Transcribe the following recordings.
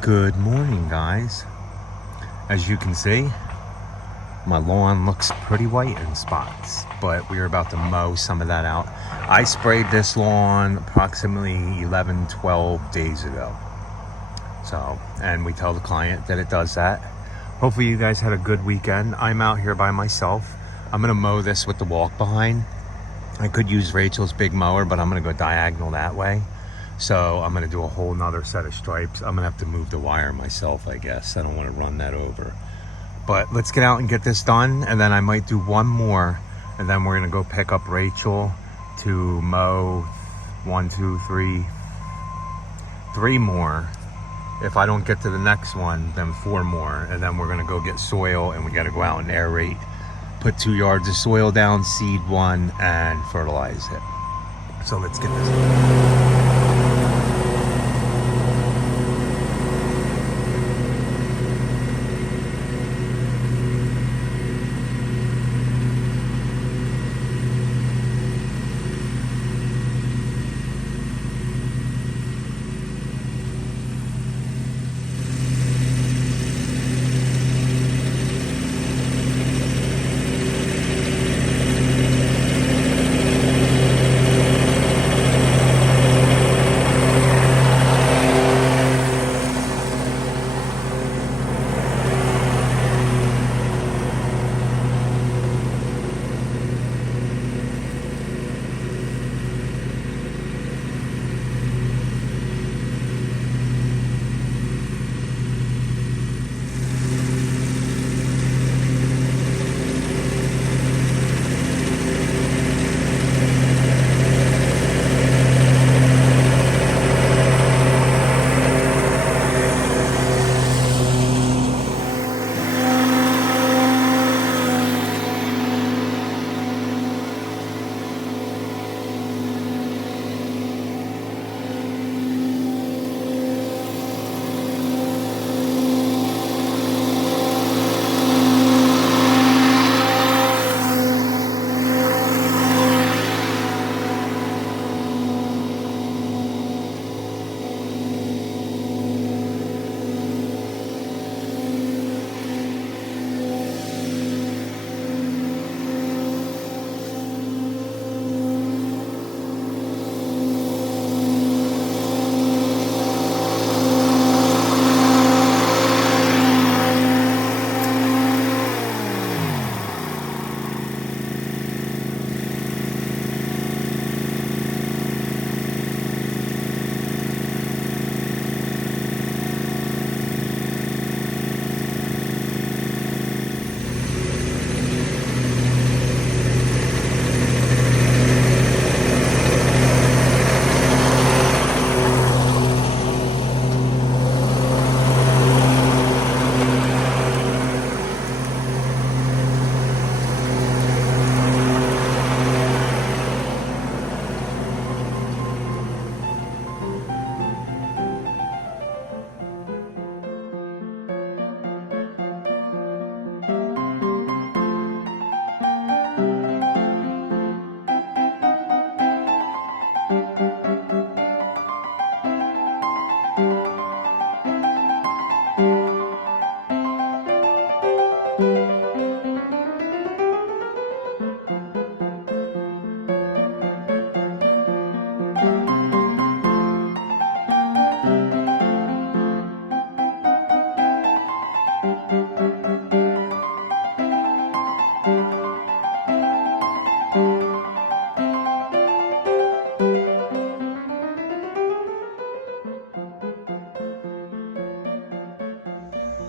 Good morning, guys. As you can see, my lawn looks pretty white in spots, but we're about to mow some of that out. I sprayed this lawn approximately 11-12 days ago. And we tell the client that it does that. Hopefully you guys had a good weekend. I'm out here by myself. I'm gonna mow this with the walk behind. I could use Rachel's big mower, but I'm gonna go diagonal that way. So I'm gonna do a whole nother set of stripes. I'm gonna have to move the wire myself, I guess. I don't wanna run that over. But let's get out and get this done, and then I might do one more, and then we're gonna go pick up Rachel to mow 3 more. If I don't get to the next one, then 4 more, and then we're gonna go get soil, and we gotta go out and aerate, put 2 yards of soil down, seed 1, and fertilize it. So let's get this done.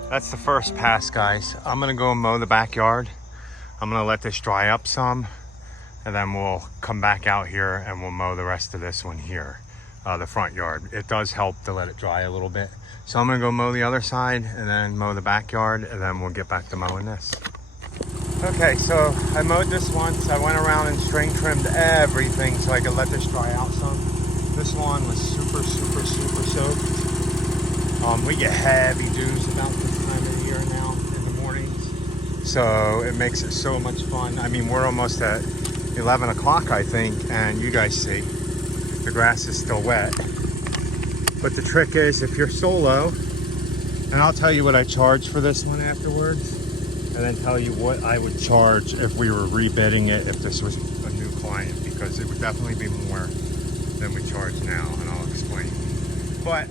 That's the first pass, guys. I'm gonna go mow the backyard. I'm gonna let this dry up some, and then we'll come back out here and we'll mow the rest of this one here, the front yard. It does help to let it dry a little bit. So I'm gonna go mow the other side and then mow the backyard, and then we'll get back to mowing this. Okay, so I mowed this once. I went around and string trimmed everything so I could let this dry out some. This lawn was super soaked. We get heavy dews about this time of the year now in the mornings, so it makes it so much fun. I mean, we're almost at 11 o'clock, I think, and you guys see the grass is still wet. But the trick is, if you're solo And I'll tell you what I charge for this one afterwards, and then tell you what I would charge if we were rebidding it, if this was a new client, because it would definitely be more than we charge now, and I'll explain. But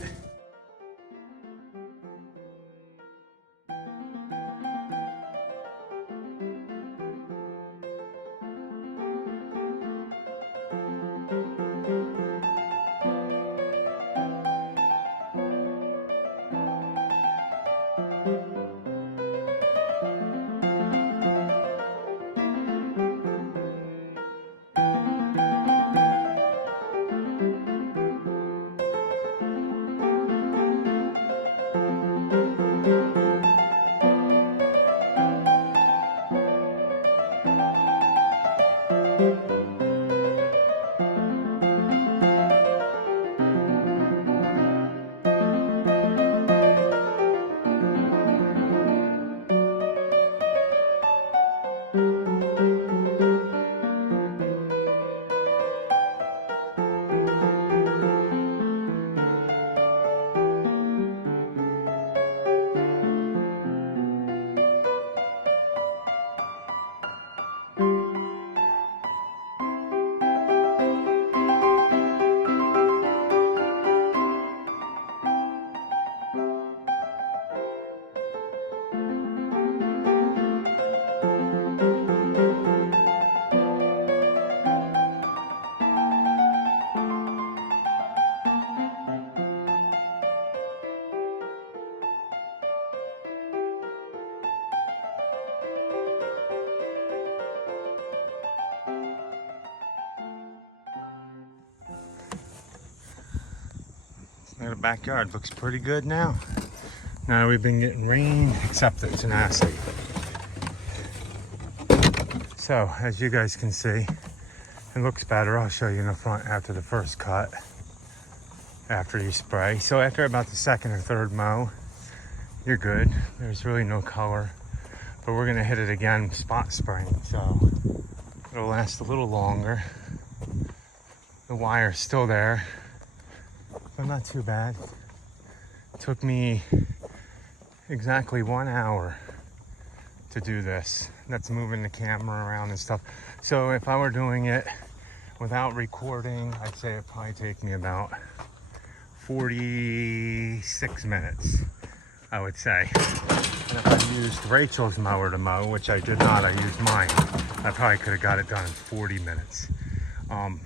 the backyard looks pretty good now. Now we've been getting rain, except the tenacity. So, as you guys can see, it looks better. I'll show you in the front after the first cut, after you spray. So after about the second or third mow, you're good. There's really no color. But we're gonna hit it again, spot spraying, so it'll last a little longer. The wire's still there, but not too bad. It took me exactly 1 hour to do this. That's moving the camera around and stuff. So if I were doing it without recording, I'd say it'd probably take me about 46 minutes, I would say. And if I used Rachel's mower to mow, which I did not, I used mine, I probably could have got it done in 40 minutes.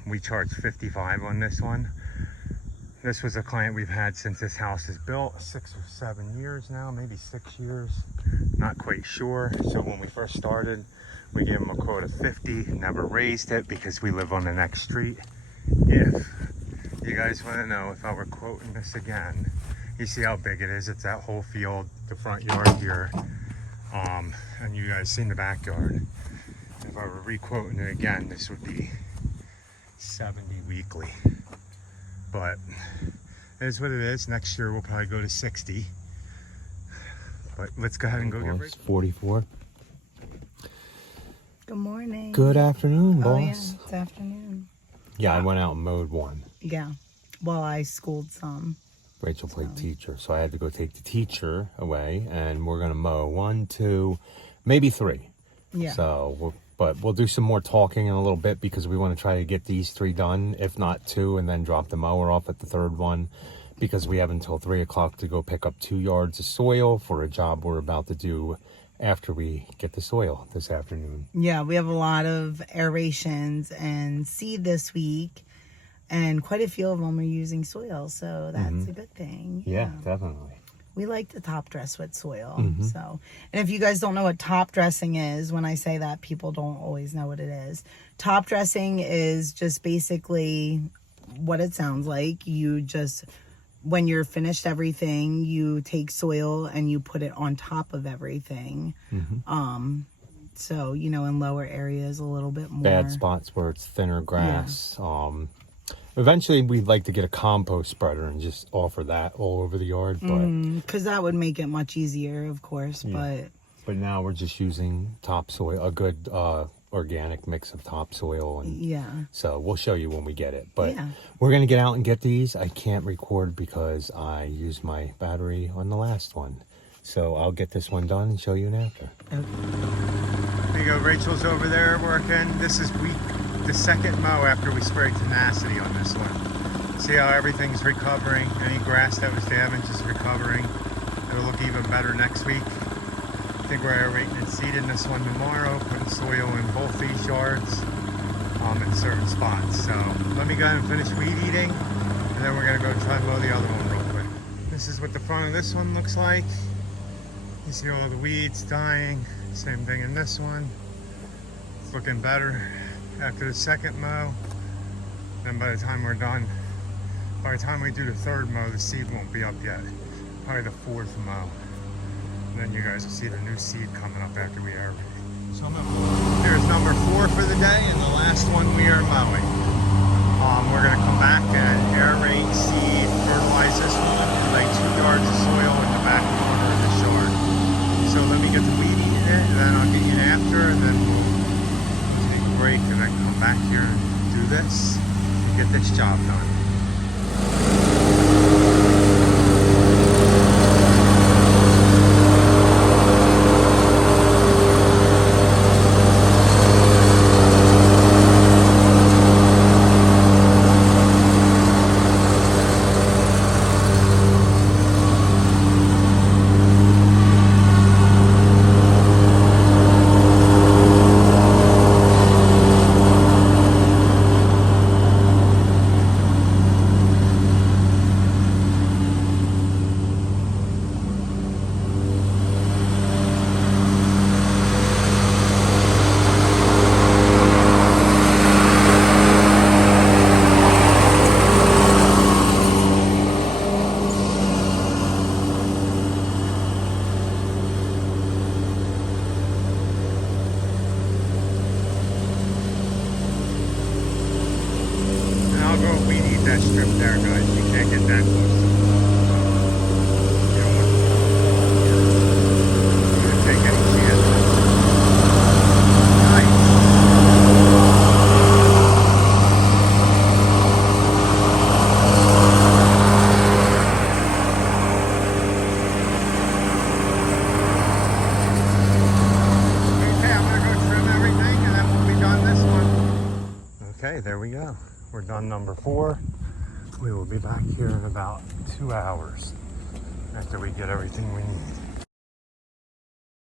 We charged $55 on this one. This was a client we've had since this house is built, 6 or 7 years now, maybe 6 years, not quite sure. So when we first started, we gave him a quote of 50, never raised it because we live on the next street. If you guys want to know, if I were quoting this again, you see how big it is. It's that whole field, the front yard here, and you guys seen the backyard. If I were re-quoting it again, this would be 70 weekly. But it is what it is. Next year we'll probably go to 60. But let's go ahead and go get ready. 44. Good morning. Good afternoon, boss. Oh yeah, it's afternoon. Yeah, I went out and mowed one. Yeah. Well, I schooled some. Rachel played teacher, so I had to go take the teacher away, and we're gonna mow 1, 2, maybe 3. Yeah. So, but we'll do some more talking in a little bit because we want to try to get these 3 done, if not 2, and then drop the mower off at the 3rd one, because we have until 3 o'clock to go pick up 2 yards of soil for a job we're about to do after we get the soil this afternoon. Yeah, we have a lot of aerations and seed this week, and quite a few of them are using soil, so that's a good thing. Yeah, definitely. We like to top dress with soil. So, and if you guys don't know what top dressing is, when I say that, people don't always know what it is. Top dressing is just basically what it sounds like. You just, when you're finished everything, you take soil and you put it on top of everything. So, you know, in lower areas a little bit more. Bad spots where it's thinner grass. Yeah. Eventually, we'd like to get a compost spreader and just offer that all over the yard. Because that would make it much easier, of course. Yeah. But now we're just using topsoil, a good organic mix of topsoil, and Yeah. so we'll show you when we get it. But Yeah. we're gonna get out and get these. I can't record because I used my battery on the last one, so I'll get this one done and show you an after. Okay. There you go. Rachel's over there working. This is the second mow after we sprayed tenacity on this one. See how everything's recovering. Any grass that was damaged is recovering. It'll look even better next week. I think we're aerating and seeding this one tomorrow, putting soil in both these yards in certain spots. So let me go ahead and finish weed eating, and then we're gonna go try and mow the other one real quick. This is what the front of this one looks like. You see all the weeds dying. Same thing in this one. It's looking better after the second mow. Then by the time we're done, by the time we do the third mow, the seed won't be up yet. Probably the fourth mow. And then you guys will see the new seed coming up after we aerate. So here's number 4 for the day, and the last one we are mowing. We're gonna come back and aerate, seed, fertilize this one, and lay 2 yards of soil in the back corner of this yard. So let me get the weed eating it, and then I'll get you an after, and then we'll take a break, and then come back here and do this, and get this job done. That strip there, guys. You can't get that close to it. You don't want to take any chances. Nice. Okay, I'm going to go trim everything, and then we'll be done this one. Okay, there we go. We're done number 4. We will be back here in about 2 hours after we get everything we need.